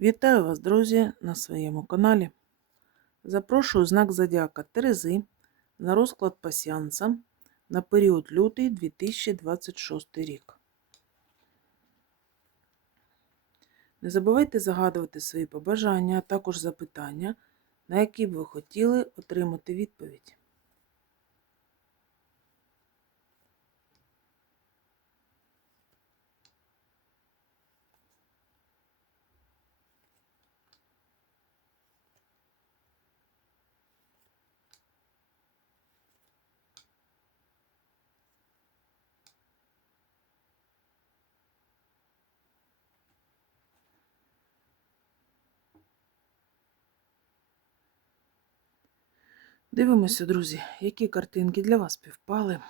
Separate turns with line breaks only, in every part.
Вітаю вас, друзі, на своєму каналі. Запрошую знак Зодіака Терези на розклад пасіанса на період лютий 2026 рік. Не забувайте загадувати свої побажання, а також запитання, на які б ви хотіли отримати відповідь. Дивимося, друзі, які картинки для вас співпали.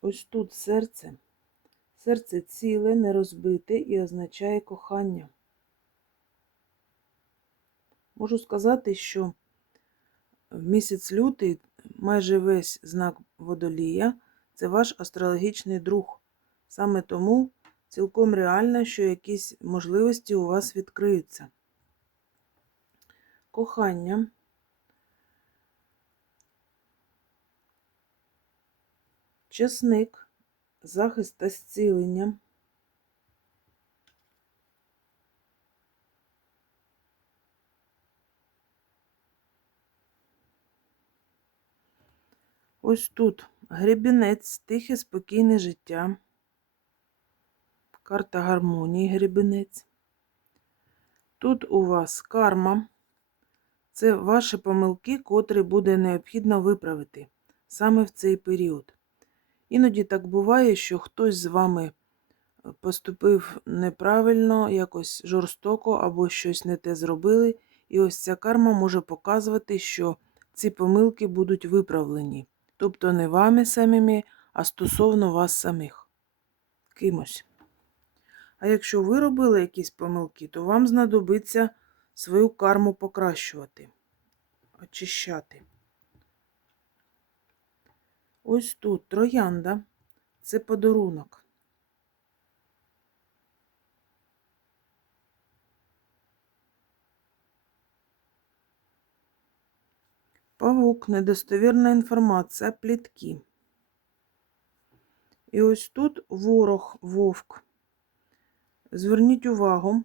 Ось тут серце. Серце ціле, не розбите і означає кохання. Можу сказати, що в місяць лютий майже весь знак водолія це ваш астрологічний друг. Саме тому цілком реально, що якісь можливості у вас відкриються. Кохання. Чесник, захист та зцілення. Ось тут гребінець, тихе, спокійне життя. Карта гармонії гребінець. Тут у вас карма. Це ваші помилки, котрі буде необхідно виправити саме в цей період. Іноді так буває, що хтось з вами поступив неправильно, якось жорстоко або щось не те зробили. І ось ця карма може показувати, що ці помилки будуть виправлені. Тобто не вами самими, а стосовно вас самих. Кимось. А якщо ви робили якісь помилки, то вам знадобиться свою карму покращувати, очищати. Ось тут троянда це подарунок. Павук, недостовірна інформація, плітки. І ось тут ворог, вовк. Зверніть увагу.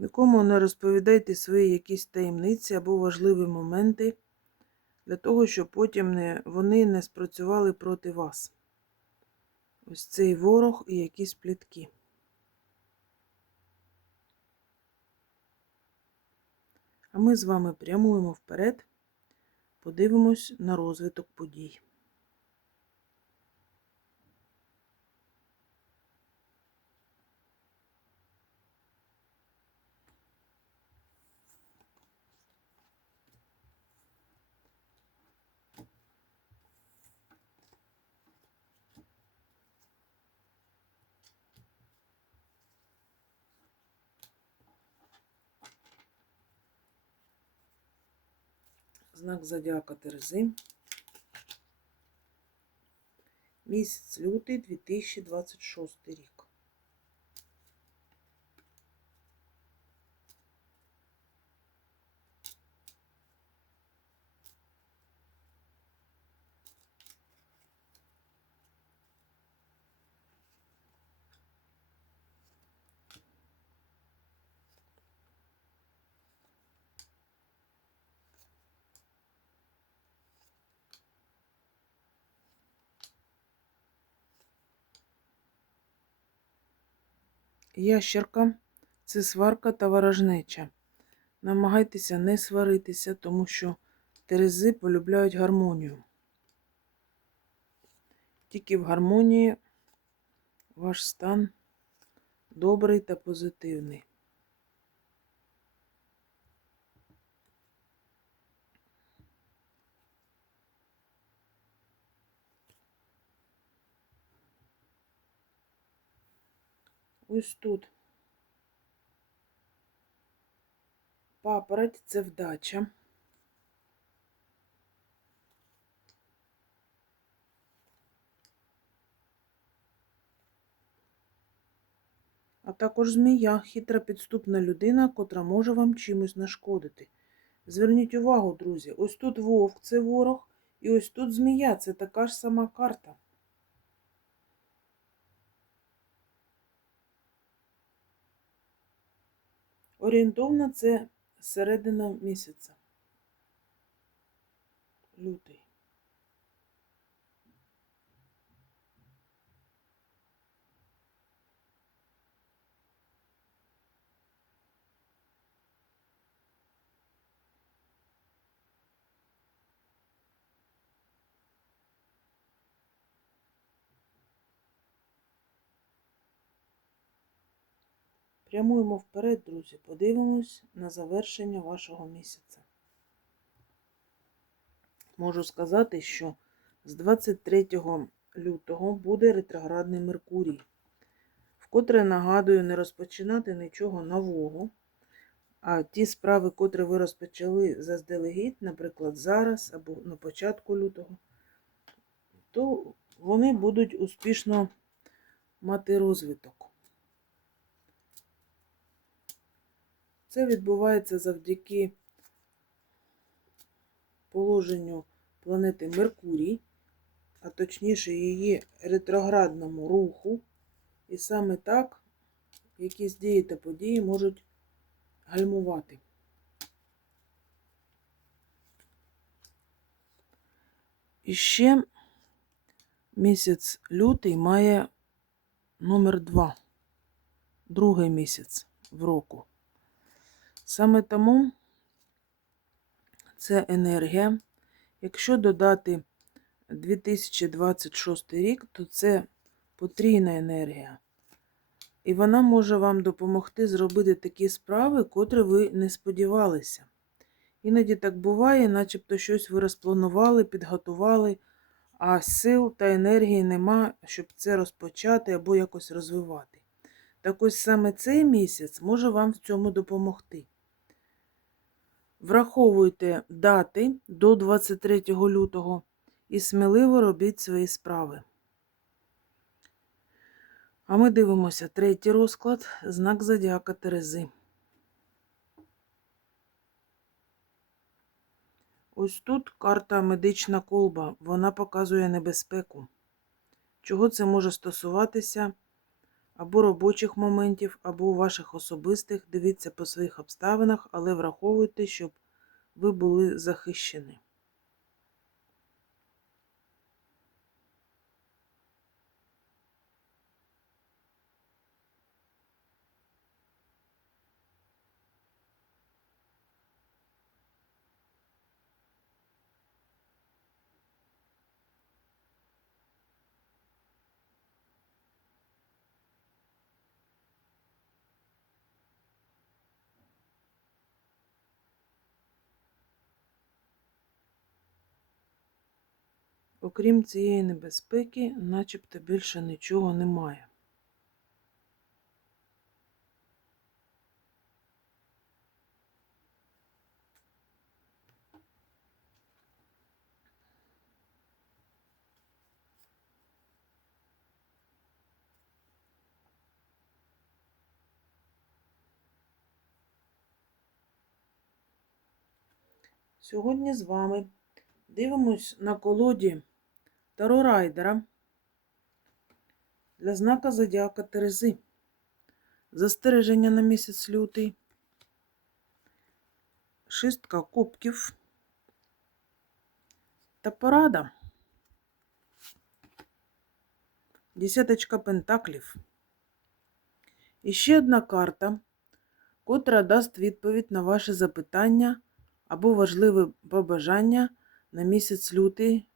Нікому не розповідайте свої якісь таємниці або важливі моменти для того, щоб потім не, вони не спрацювали проти вас. Ось цей ворог і якісь плітки. А ми з вами прямуємо вперед, подивимось на розвиток подій. Знак Зодіака Терези. Місяць лютий 2026 рік. Ящерка це сварка та ворожнеча. Намагайтеся не сваритися, тому що терези полюбляють гармонію. Тільки в гармонії ваш стан добрий та позитивний. Ось тут. Папороть це вдача. А також змія, хитра підступна людина, котра може вам чимось нашкодити. Зверніть увагу, друзі, ось тут вовк це ворог, і ось тут змія це така ж сама карта. Орієнтовно це середина місяця. Лютий. Прямуємо вперед, друзі. Подивимось на завершення вашого місяця. Можу сказати, що з 23 лютого буде ретроградний Меркурій, вкотре нагадую не розпочинати нічого нового. А ті справи, котрі ви розпочали заздалегідь, наприклад, зараз або на початку лютого, то вони будуть успішно мати розвиток. Це відбувається завдяки положенню планети Меркурій, а точніше її ретроградному руху. І саме так якісь дії та події можуть гальмувати. І ще місяць лютий має номер 2, другий місяць в року. Саме тому це енергія. Якщо додати 2026 рік, то це потрійна енергія. І вона може вам допомогти зробити такі справи, котрі ви не сподівалися. Іноді так буває, начебто щось ви розпланували, підготували, а сил та енергії нема, щоб це розпочати або якось розвивати. Так ось саме цей місяць може вам в цьому допомогти. Враховуйте дати до 23 лютого і сміливо робіть свої справи. А ми дивимося третій розклад, знак Зодіака Терези. Ось тут карта медична колба, вона показує небезпеку. Чого це може стосуватися або робочих моментів, або ваших особистих. Дивіться по своїх обставинах, але враховуйте, щоб ви були захищені. Окрім цієї небезпеки, начебто більше нічого немає. Сьогодні з вами дивимось на колоді Таро Райдера для знака Зодіака Терези. Застереження на місяць лютий. Шістка кубків та порада. Десяточка пентаклів. І ще одна карта, котра дасть відповідь на ваші запитання або важливе побажання на місяць лютий.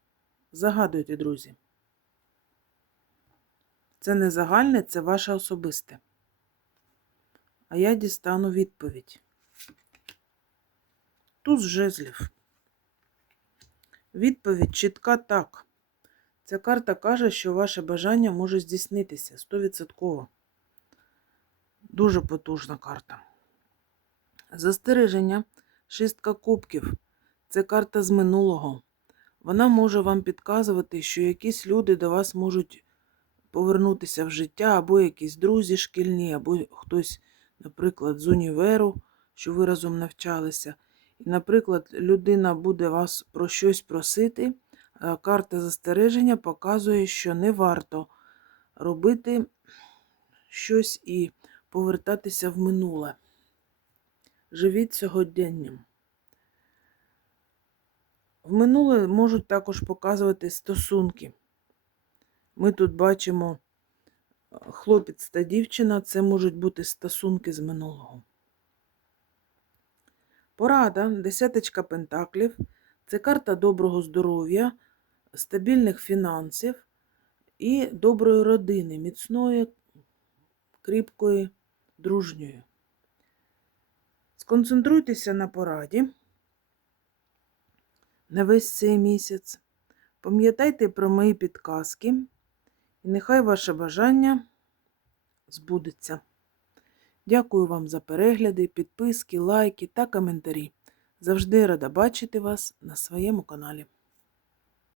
Загадуйте, друзі. Це не загальне, це ваше особисте. А я дістану відповідь. Туз жезлів. Відповідь чітка так. Ця карта каже, що ваше бажання може здійснитися 100%. Дуже потужна карта. Застереження. Шістка кубків. Це карта з минулого. Вона може вам підказувати, що якісь люди до вас можуть повернутися в життя, або якісь друзі шкільні, або хтось, наприклад, з універу, що ви разом навчалися. І, наприклад, людина буде вас про щось просити, а карта застереження показує, що не варто робити щось і повертатися в минуле. Живіть сьогоденням. В минуле можуть також показувати стосунки. Ми тут бачимо е, хлопець та дівчина, це можуть бути стосунки з минулого. Порада, десяточка пентаклів це карта доброго здоров'я, стабільних фінансів і доброї родини, міцної, кріпкої, дружньої. Сконцентруйтеся на пораді на весь цей місяць. Пам'ятайте про мої підказки, і нехай ваше бажання збудеться. Дякую вам за перегляди, підписки, лайки та коментарі. Завжди рада бачити вас на своєму каналі.